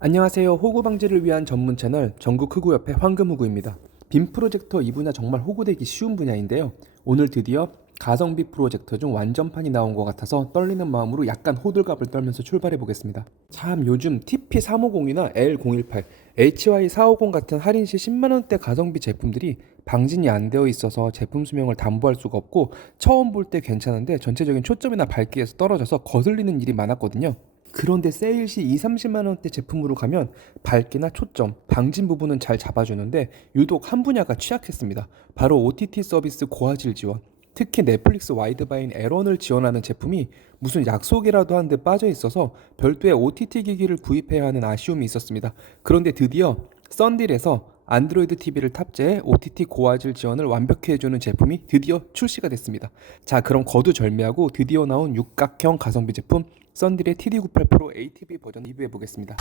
안녕하세요. 호구 방지를 위한 전문 채널 전국 흑우협회 황금호구입니다. 빔 프로젝터 이 분야 정말 호구되기 쉬운 분야인데요. 오늘 드디어 가성비 프로젝터 중 완전판이 나온 것 같아서 떨리는 마음으로 약간 호들갑을 떨면서 출발해 보겠습니다. 참 요즘 TP350이나 L018, HY450 같은 할인 시 10만원대 가성비 제품들이 방진이 안 되어 있어서 제품 수명을 담보할 수가 없고 처음 볼 때 괜찮은데 전체적인 초점이나 밝기에서 떨어져서 거슬리는 일이 많았거든요. 그런데 세일 시 2, 30만 원대 제품으로 가면 밝기나 초점, 방진 부분은 잘 잡아주는데 유독 한 분야가 취약했습니다. 바로 OTT 서비스 고화질 지원. 특히 넷플릭스 와이드바인 L1을 지원하는 제품이 무슨 약속이라도 한 듯 빠져 있어서 별도의 OTT 기기를 구입해야 하는 아쉬움이 있었습니다. 그런데 드디어 썬딜에서 안드로이드 TV를 탑재해 OTT 고화질 지원을 완벽히 해주는 제품이 드디어 출시가 됐습니다. 자, 그럼 거두절미하고 드디어 나온 육각형 가성비 제품 썬딜의 TD98 프로 ATV 버전 리뷰해 보겠습니다.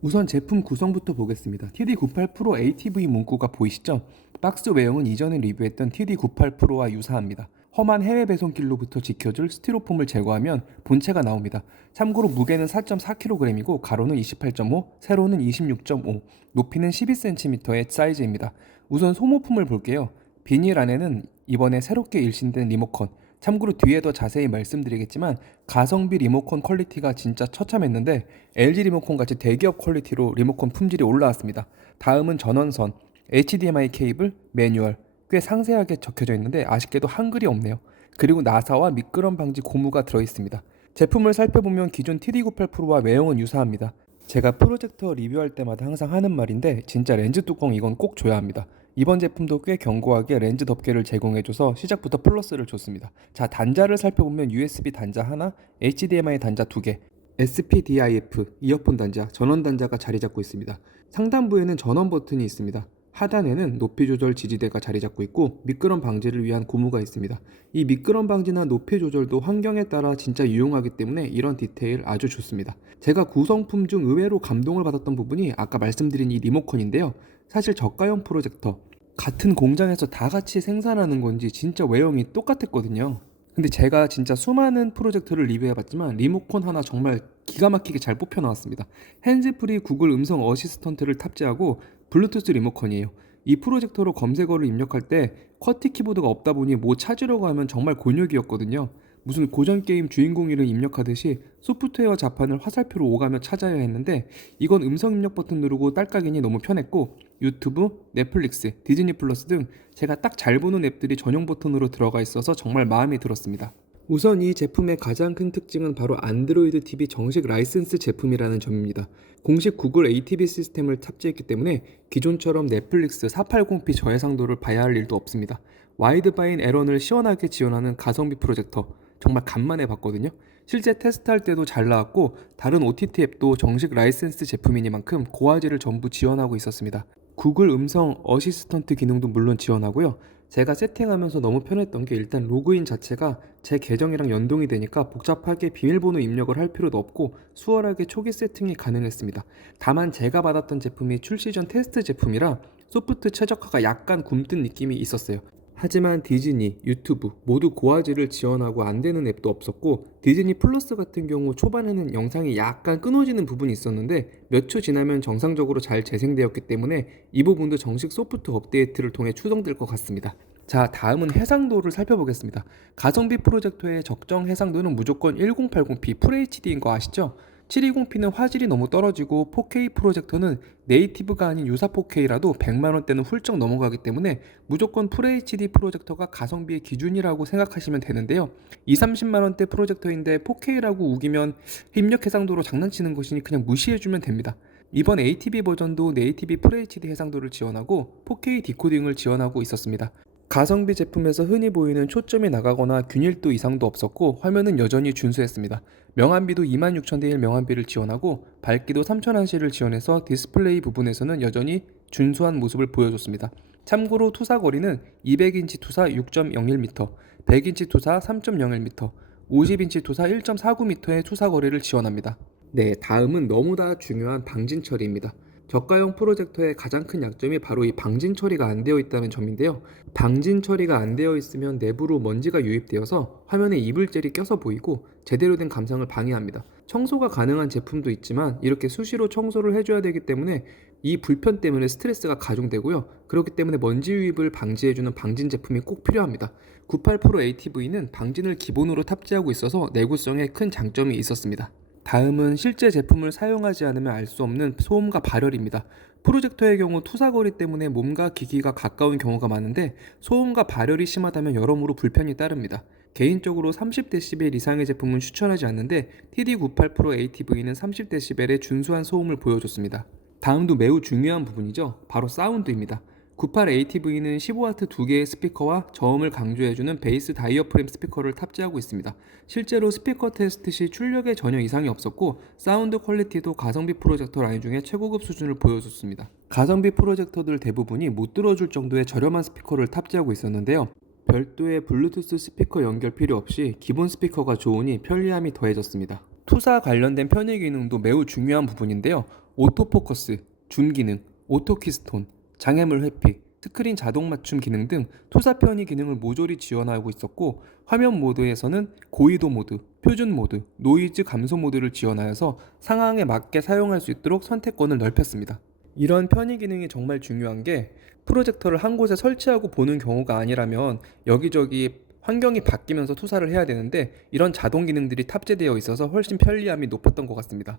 우선 제품 구성부터 보겠습니다. TD98 프로 ATV 문구가 보이시죠? 박스 외형은 이전에 리뷰했던 TD98 프로와 유사합니다. 험한 해외 배송길로부터 지켜줄 스티로폼을 제거하면 본체가 나옵니다. 참고로 무게는 4.4kg이고 가로는 28.5, 세로는 26.5, 높이는 12cm의 사이즈입니다. 우선 소모품을 볼게요. 비닐 안에는 이번에 새롭게 일신된 리모컨, 참고로 뒤에 더 자세히 말씀드리겠지만 가성비 리모컨 퀄리티가 진짜 처참했는데 LG 리모컨 같이 대기업 퀄리티로 리모컨 품질이 올라왔습니다. 다음은 전원선, HDMI 케이블, 매뉴얼 꽤 상세하게 적혀져 있는데 아쉽게도 한글이 없네요. 그리고 나사와 미끄럼 방지 고무가 들어있습니다. 제품을 살펴보면 기존 TD98 프로와 외형은 유사합니다. 제가 프로젝터 리뷰할 때마다 항상 하는 말인데 진짜 렌즈 뚜껑 이건 꼭 줘야 합니다. 이번 제품도 꽤 견고하게 렌즈 덮개를 제공해줘서 시작부터 플러스를 줬습니다. 자, 단자를 살펴보면 USB 단자 하나, HDMI 단자 2개, SPDIF 이어폰 단자, 전원 단자가 자리 잡고 있습니다. 상단부에는 전원 버튼이 있습니다. 하단에는 높이 조절 지지대가 자리 잡고 있고 미끄럼 방지를 위한 고무가 있습니다. 이 미끄럼 방지나 높이 조절도 환경에 따라 진짜 유용하기 때문에 이런 디테일 아주 좋습니다. 제가 구성품 중 의외로 감동을 받았던 부분이 아까 말씀드린 이 리모컨인데요. 사실 저가형 프로젝터 같은 공장에서 다 같이 생산하는 건지 진짜 외형이 똑같았거든요. 근데 제가 진짜 수많은 프로젝터를 리뷰해봤지만 리모컨 하나 정말 기가 막히게 잘 뽑혀 나왔습니다. 핸즈프리 구글 음성 어시스턴트를 탑재하고 블루투스 리모컨이에요. 이 프로젝터로 검색어를 입력할 때 쿼티 키보드가 없다 보니 뭐 찾으려고 하면 정말 곤욕이었거든요. 무슨 고전 게임 주인공 이름 입력하듯이 소프트웨어 자판을 화살표로 오가며 찾아야 했는데 이건 음성 입력 버튼 누르고 딸깍이니 너무 편했고 유튜브, 넷플릭스, 디즈니 플러스 등 제가 딱 잘 보는 앱들이 전용 버튼으로 들어가 있어서 정말 마음에 들었습니다. 우선 이 제품의 가장 큰 특징은 바로 안드로이드 TV 정식 라이센스 제품이라는 점입니다. 공식 구글 ATV 시스템을 탑재했기 때문에 기존처럼 넷플릭스 480p 저해상도를 봐야 할 일도 없습니다. 와이드바인 L1을 시원하게 지원하는 가성비 프로젝터 정말 간만에 봤거든요. 실제 테스트할 때도 잘 나왔고 다른 OTT 앱도 정식 라이센스 제품이니만큼 고화질을 전부 지원하고 있었습니다. 구글 음성 어시스턴트 기능도 물론 지원하고요. 제가 세팅하면서 너무 편했던 게 일단 로그인 자체가 제 계정이랑 연동이 되니까 복잡하게 비밀번호 입력을 할 필요도 없고 수월하게 초기 세팅이 가능했습니다. 다만 제가 받았던 제품이 출시 전 테스트 제품이라 소프트 최적화가 약간 굼뜬 느낌이 있었어요. 하지만 디즈니, 유튜브 모두 고화질을 지원하고 안 되는 앱도 없었고 디즈니 플러스 같은 경우 초반에는 영상이 약간 끊어지는 부분이 있었는데 몇 초 지나면 정상적으로 잘 재생되었기 때문에 이 부분도 정식 소프트 업데이트를 통해 추정될 것 같습니다. 자, 다음은 해상도를 살펴보겠습니다. 가성비 프로젝터의 적정 해상도는 무조건 1080p FHD인 거 아시죠? 720p는 화질이 너무 떨어지고 4K 프로젝터는 네이티브가 아닌 유사 4K라도 100만원대는 훌쩍 넘어가기 때문에 무조건 FHD 프로젝터가 가성비의 기준이라고 생각하시면 되는데요. 2, 30만원대 프로젝터인데 4K라고 우기면 입력 해상도로 장난치는 것이니 그냥 무시해주면 됩니다. 이번 ATV 버전도 네이티브 FHD 해상도를 지원하고 4K 디코딩을 지원하고 있었습니다. 가성비 제품에서 흔히 보이는 초점이 나가거나 균일도 이상도 없었고 화면은 여전히 준수했습니다. 명암비도 26,000대1 명암비를 지원하고 밝기도 3000한시를 지원해서 디스플레이 부분에서는 여전히 준수한 모습을 보여줬습니다. 참고로 투사 거리는 200인치 투사 6.01m, 100인치 투사 3.01m, 50인치 투사 1.49m의 투사 거리를 지원합니다. 네, 다음은 너무나 중요한 방진 처리입니다. 저가형 프로젝터의 가장 큰 약점이 바로 이 방진 처리가 안 되어 있다는 점인데요. 방진 처리가 안 되어 있으면 내부로 먼지가 유입되어서 화면에 이물질이 껴서 보이고 제대로 된 감상을 방해합니다. 청소가 가능한 제품도 있지만 이렇게 수시로 청소를 해줘야 되기 때문에 이 불편 때문에 스트레스가 가중되고요. 그렇기 때문에 먼지 유입을 방지해주는 방진 제품이 꼭 필요합니다. 98 프로 ATV는 방진을 기본으로 탑재하고 있어서 내구성에 큰 장점이 있었습니다. 다음은 실제 제품을 사용하지 않으면 알 수 없는 소음과 발열입니다. 프로젝터의 경우 투사거리 때문에 몸과 기기가 가까운 경우가 많은데 소음과 발열이 심하다면 여러모로 불편이 따릅니다. 개인적으로 30dB 이상의 제품은 추천하지 않는데 TD98 프로 ATV는 30dB의 준수한 소음을 보여줬습니다. 다음도 매우 중요한 부분이죠. 바로 사운드입니다. 98 ATV는 15W 2개의 스피커와 저음을 강조해주는 베이스 다이어프램 스피커를 탑재하고 있습니다. 실제로 스피커 테스트 시 출력에 전혀 이상이 없었고 사운드 퀄리티도 가성비 프로젝터 라인 중에 최고급 수준을 보여줬습니다. 가성비 프로젝터들 대부분이 못 들어줄 정도의 저렴한 스피커를 탑재하고 있었는데요. 별도의 블루투스 스피커 연결 필요 없이 기본 스피커가 좋으니 편리함이 더해졌습니다. 투사 관련된 편의 기능도 매우 중요한 부분인데요. 오토포커스, 줌 기능, 오토 키스톤, 장애물 회피, 스크린 자동 맞춤 기능 등 투사 편의 기능을 모조리 지원하고 있었고 화면 모드에서는 고의도 모드, 표준 모드, 노이즈 감소 모드를 지원하여서 상황에 맞게 사용할 수 있도록 선택권을 넓혔습니다. 이런 편의 기능이 정말 중요한 게 프로젝터를 한 곳에 설치하고 보는 경우가 아니라면 여기저기 환경이 바뀌면서 투사를 해야 되는데 이런 자동 기능들이 탑재되어 있어서 훨씬 편리함이 높았던 것 같습니다.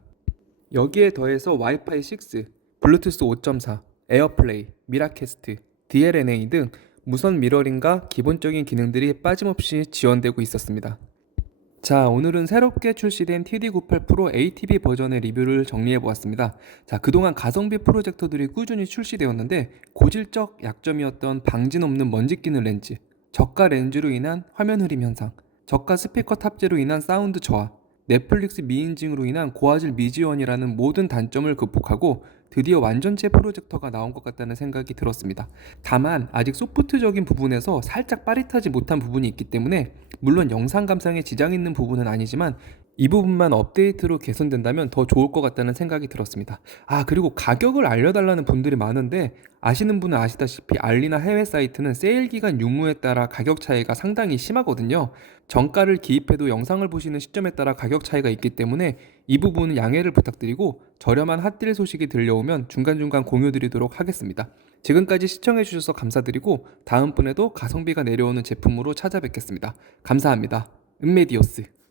여기에 더해서 와이파이 6, 블루투스 5.4, 에어플레이, 미라캐스트, DLNA 등 무선 미러링과 기본적인 기능들이 빠짐없이 지원되고 있었습니다. 자, 오늘은 새롭게 출시된 TD98 프로 ATV 버전의 리뷰를 정리해보았습니다. 자, 그동안 가성비 프로젝터들이 꾸준히 출시되었는데 고질적 약점이었던 방진 없는 먼지 끼는 렌즈, 저가 렌즈로 인한 화면 흐림 현상, 저가 스피커 탑재로 인한 사운드 저하, 넷플릭스 미인증으로 인한 고화질 미지원이라는 모든 단점을 극복하고 드디어 완전체 프로젝터가 나온 것 같다는 생각이 들었습니다. 다만 아직 소프트적인 부분에서 살짝 빠릿하지 못한 부분이 있기 때문에 물론 영상 감상에 지장 있는 부분은 아니지만 이 부분만 업데이트로 개선된다면 더 좋을 것 같다는 생각이 들었습니다. 그리고 가격을 알려달라는 분들이 많은데 아시는 분은 아시다시피 알리나 해외 사이트는 세일 기간 유무에 따라 가격 차이가 상당히 심하거든요. 정가를 기입해도 영상을 보시는 시점에 따라 가격 차이가 있기 때문에 이 부분은 양해를 부탁드리고 저렴한 핫딜 소식이 들려오면 중간중간 공유드리도록 하겠습니다. 지금까지 시청해주셔서 감사드리고 다음번에도 가성비가 내려오는 제품으로 찾아뵙겠습니다. 감사합니다. 은메디오스.